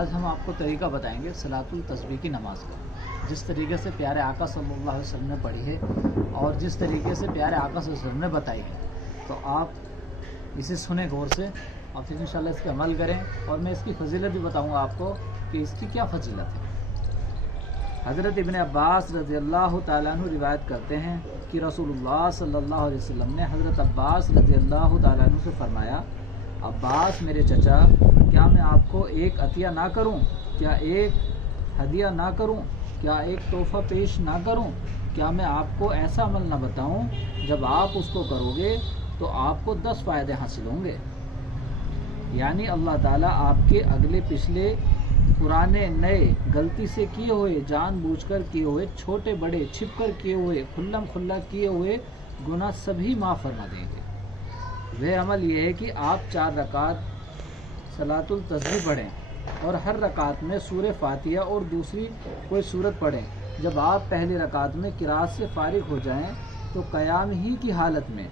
آج ہم آپ کو طریقہ بتائیں گے صلاۃ التسبیح کی نماز کا، جس طریقے سے پیارے آقا صلی اللہ علیہ وسلم نے پڑھی ہے اور جس طریقے سے پیارے آقا صلی اللہ علیہ وسلم نے بتائی ہے، تو آپ اسے سنیں غور سے اور پھر انشاءاللہ اس پہ عمل کریں، اور میں اس کی فضیلت بھی بتاؤں گا آپ کو کہ اس کی کیا فضیلت ہے۔ حضرت ابن عباس رضی اللہ تعالیٰ عنہ روایت کرتے ہیں کہ رسول اللہ صلی اللہ علیہ وسلم نے حضرت عباس رضی اللہ تعالیٰ عنہ سے فرمایا، عباس میرے چچا، کیا میں آپ کو ایک عطیہ نہ کروں؟ کیا ایک ہدیہ نہ کروں؟ کیا ایک تحفہ پیش نہ کروں؟ کیا میں آپ کو ایسا عمل نہ بتاؤں جب آپ اس کو کرو گے تو آپ کو 10 فائدے حاصل ہوں گے؟ یعنی اللہ تعالیٰ آپ کے اگلے پچھلے پرانے نئے غلطی سے کیے ہوئے، جان بوجھ کر کیے ہوئے، چھوٹے بڑے چھپ کر کیے ہوئے، کھلم کھلا کیے ہوئے گناہ سبھی معاف فرما دیں گے۔ وہ عمل یہ ہے کہ آپ 4 رکعت صلاۃ التسبیح پڑھیں اور ہر رکعت میں سورہ فاتحہ اور دوسری کوئی سورت پڑھیں۔ جب آپ پہلی رکعت میں قرات سے فارغ ہو جائیں تو قیام ہی کی حالت میں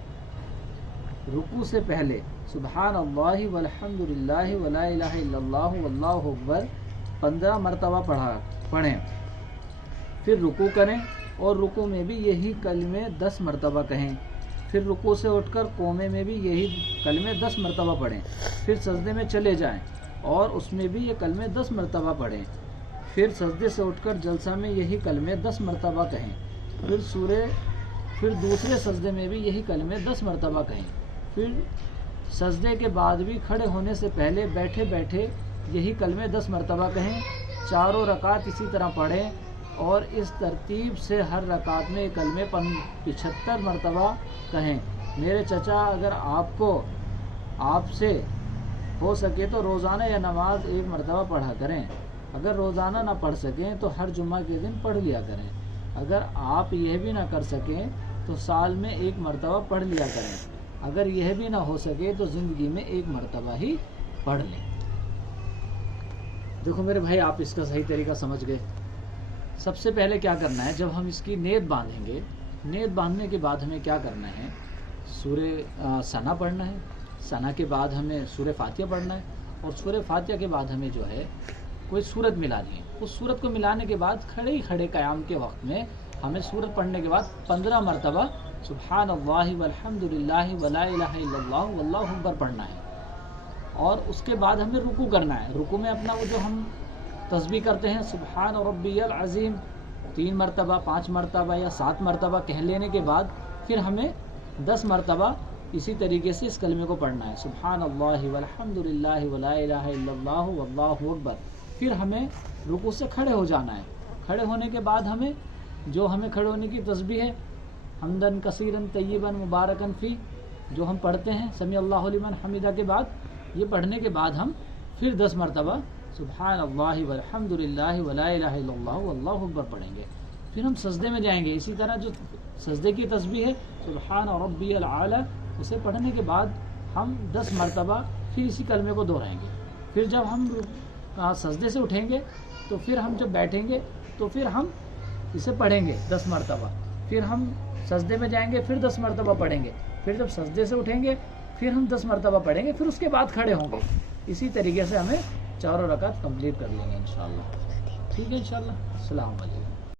رکوع سے پہلے سبحان اللہ والحمد للہ ولا الہ الا اللہ واللہ اکبر 15 مرتبہ پڑھیں، پھر رکوع کریں اور رکوع میں بھی یہی کلمے 10 مرتبہ کہیں، پھر رکوع سے اٹھ کر قومے میں بھی یہی کلمے 10 مرتبہ پڑھیں، پھر سجدے میں چلے جائیں اور اس میں بھی یہ کلمے 10 مرتبہ پڑھیں، پھر سجدے سے اٹھ کر جلسہ میں یہی کلمے 10 مرتبہ کہیں، پھر دوسرے سجدے میں بھی یہی کلمے 10 مرتبہ کہیں، پھر سجدے کے بعد بھی کھڑے ہونے سے پہلے بیٹھے بیٹھے یہی کلمے 10 مرتبہ کہیں، چاروں رکعت اسی طرح پڑھیں اور اس ترتیب سے ہر رکعت میں یہ کلمے 75 مرتبہ کہیں۔ میرے چچا، اگر آپ سے ہو سکے تو روزانہ یہ نماز 1 مرتبہ پڑھا کریں، اگر روزانہ نہ پڑھ سکیں تو ہر جمعہ کے دن پڑھ لیا کریں، اگر آپ یہ بھی نہ کر سکیں تو سال میں 1 مرتبہ پڑھ لیا کریں، اگر یہ بھی نہ ہو سکے تو زندگی میں 1 مرتبہ ہی پڑھ لیں۔ دیکھو میرے بھائی، آپ اس کا صحیح طریقہ سمجھ گئے۔ سب سے پہلے کیا کرنا ہے، جب ہم اس کی نیت باندھیں گے، نیت باندھنے کے بعد ہمیں کیا کرنا ہے، سورہ ثنا پڑھنا ہے، ثنا کے بعد ہمیں سورہ فاتحہ پڑھنا ہے، اور سورہ فاتحہ کے بعد ہمیں جو ہے کوئی سورت ملانی ہے۔ اس سورت کو ملانے کے بعد کھڑے ہی کھڑے قیام کے وقت میں ہمیں سورت پڑھنے کے بعد 15 مرتبہ سبحان اللہ والحمد للہ ولا الہ الا اللہ واللہ اکبر پڑھنا ہے، اور اس کے بعد ہمیں رکوع کرنا ہے۔ رکوع میں اپنا وہ جو ہم تسبیح کرتے ہیں سبحان ربی العظیم 3 مرتبہ 5 مرتبہ یا 7 مرتبہ کہہ لینے کے بعد پھر ہمیں 10 مرتبہ اسی طریقے سے اس کلمے کو پڑھنا ہے، سبحان اللہ والحمد للہ ولا الہ الا اللہ واللہ اکبر۔ پھر ہمیں رکوع سے کھڑے ہو جانا ہے، کھڑے ہونے کے بعد ہمیں کھڑے ہونے کی تسبیح ہے حمدن کثیرن طیبن مبارکن فی، جو ہم پڑھتے ہیں سمیع اللہ لمن حمیدہ کے بعد، یہ پڑھنے کے بعد ہم پھر 10 مرتبہ سبحان اللہ والحمد للہ ولا الہ الا اللہ واللہ اکبر پڑھیں گے۔ پھر ہم سجدے میں جائیں گے، اسی طرح جو سجدے کی تسبیح ہے سبحان ربی الاعلی، اسے پڑھنے کے بعد ہم 10 مرتبہ پھر اسی کلمے کو دہرائیں گے۔ پھر جب ہم سجدے سے اٹھیں گے تو پھر ہم جب بیٹھیں گے تو پھر ہم اسے پڑھیں گے 10 مرتبہ، پھر ہم سجدے میں جائیں گے، پھر 10 مرتبہ پڑھیں گے، پھر جب سجدے سے اٹھیں گے پھر ہم 10 مرتبہ پڑھیں گے، پھر اس کے بعد کھڑے ہوں گے۔ اسی طریقے سے ہمیں 4 رکعت کمپلیٹ کر لیں گے انشاءاللہ۔ ٹھیک ہے انشاءاللہ۔ السلام علیکم۔